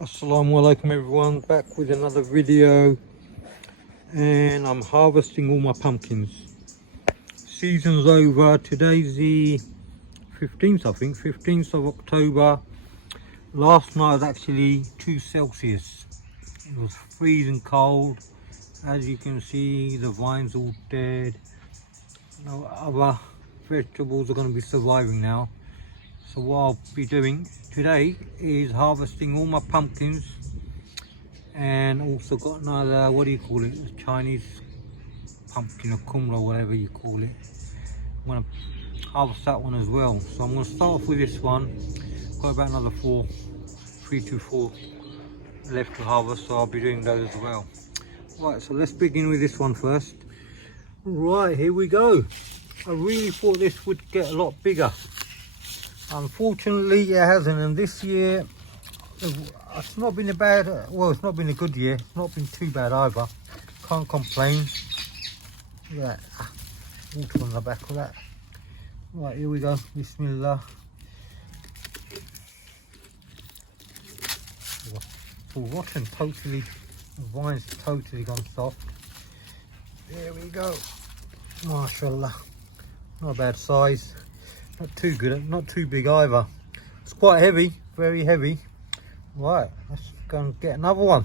Assalamu alaikum everyone, back with another video, and I'm harvesting all my pumpkins. Season's over. Today's the 15th, I think, 15th of October. Last night was actually 2 Celsius. It was freezing cold. As you can see, the vines all dead. No other vegetables are going to be surviving now. So what I'll be doing today is harvesting all my pumpkins, and also got another, what do you call it, Chinese pumpkin or kumra, whatever you call it. I'm going to harvest that one as well. So I'm going to start off with this one. Got about another 3 to 4 left to harvest, so I'll be doing those as well. Right, so let's begin with this one first. Right, here we go. I really thought this would get a lot bigger. Unfortunately, it hasn't, and this year it's not been a bad, well, it's not been a good year. It's not been too bad either. Can't complain. Yeah, water on the back of that. Right, here we go. Bismillah. All rotten, totally. The vine's totally gone soft. There we go. MashaAllah. Not a bad size. Not too good, not too big either. It's quite heavy, very heavy. Right, let's go and get another one.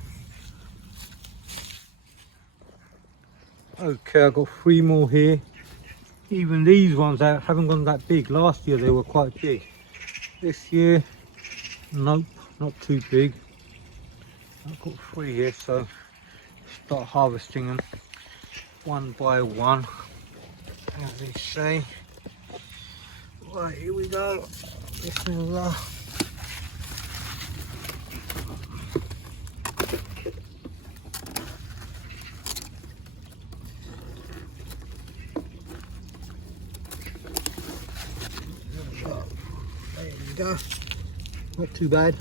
Okay, I've got 3 more here. Even these ones haven't gone that big. Last year they were quite big. This year, nope, not too big. I've got 3 here, so start harvesting them one by one, as they say. Right, here we go. Bismillah. There we go. Not too bad.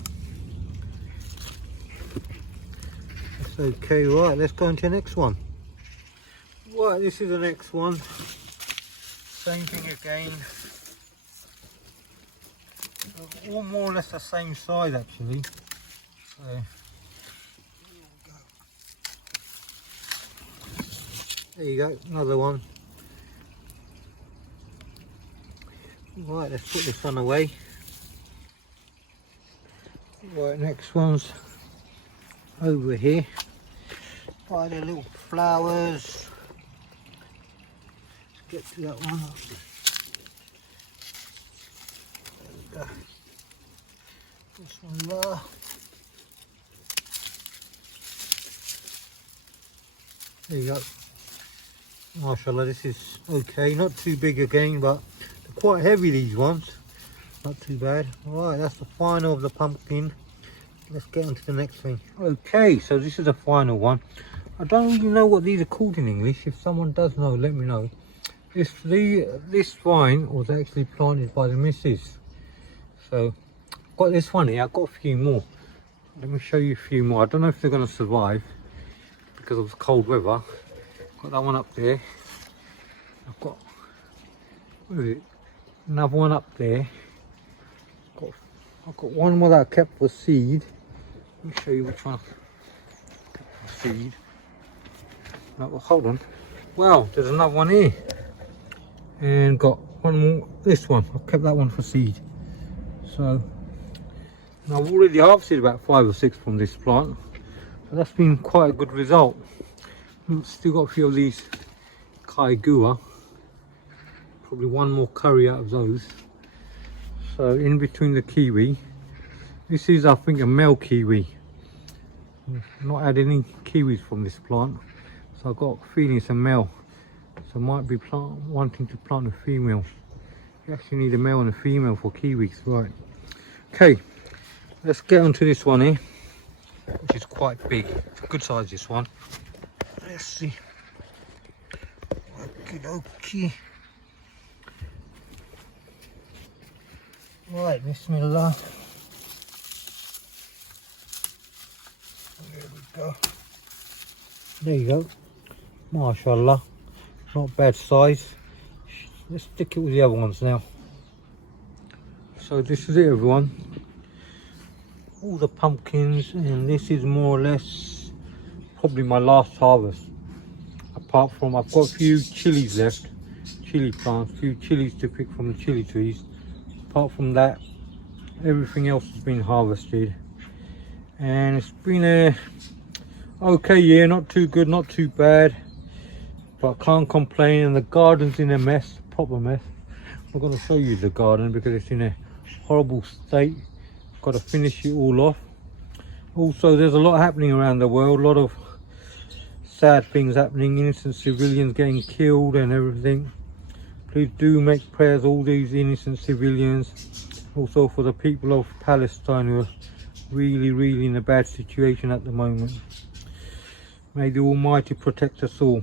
That's okay. Right, let's go into the next one. Right, this is the next one. Same thing again. All more or less the same size actually. So, there you go, another one. Right, let's put this one away. Right, next one's over here. Right, the little flowers. Let's get to that one. There we go. This one there. There you go. MashaAllah, this is okay. Not too big again, but they're quite heavy, these ones. Not too bad. Alright, that's the final of the pumpkin. Let's get on to the next thing. Okay, so this is the final one. I don't really know what these are called in English. If someone does know, let me know. This vine was actually planted by the missus. So I've got this one here. I've got a few more. Let me show you a few more. I don't know if they're going to survive because of the cold weather. Got that one up there. I've got, what is it? Another one up there. I've got one more that I kept for seed. Let me show you which one I kept for seed. No, well, hold on. Wow, there's another one here. And got one more, this one. I've kept that one for seed. So, and I've already harvested about 5 or 6 from this plant. So that's been quite a good result. Still got a few of these kaigua. Probably one more curry out of those. So in between the kiwi. This is, I think, a male kiwi. Not had any kiwis from this plant. So I've got a feeling it's a male. So I might be wanting to plant a female. You actually need a male and a female for kiwis, right? Okay, let's get onto this one here, which is quite big. It's a good size, this one. Let's see. Okay. Right, Bismillah. There we go. There you go. MashaAllah. Not bad size. Let's stick it with the other ones now. So this is it, everyone. all the pumpkins, and this is more or less probably my last harvest. Apart from, I've got a few chilies left, chili plants, a few chilies to pick from the chili trees. Apart from that, everything else has been harvested, and it's been a okay year. Not too good, not too bad, but I can't complain. And the garden's in a mess, proper mess. I'm going to show you the garden because it's in a horrible state. Got to finish it all off. Also, there's a lot happening around the world, a lot of sad things happening, innocent civilians getting killed and everything. Please do make prayers all these innocent civilians, also for the people of Palestine who are really in a bad situation at the moment. May the Almighty protect us all.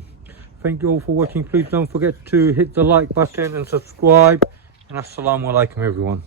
Thank you all for watching. Please don't forget to hit the like button and subscribe, and assalamu alaikum everyone.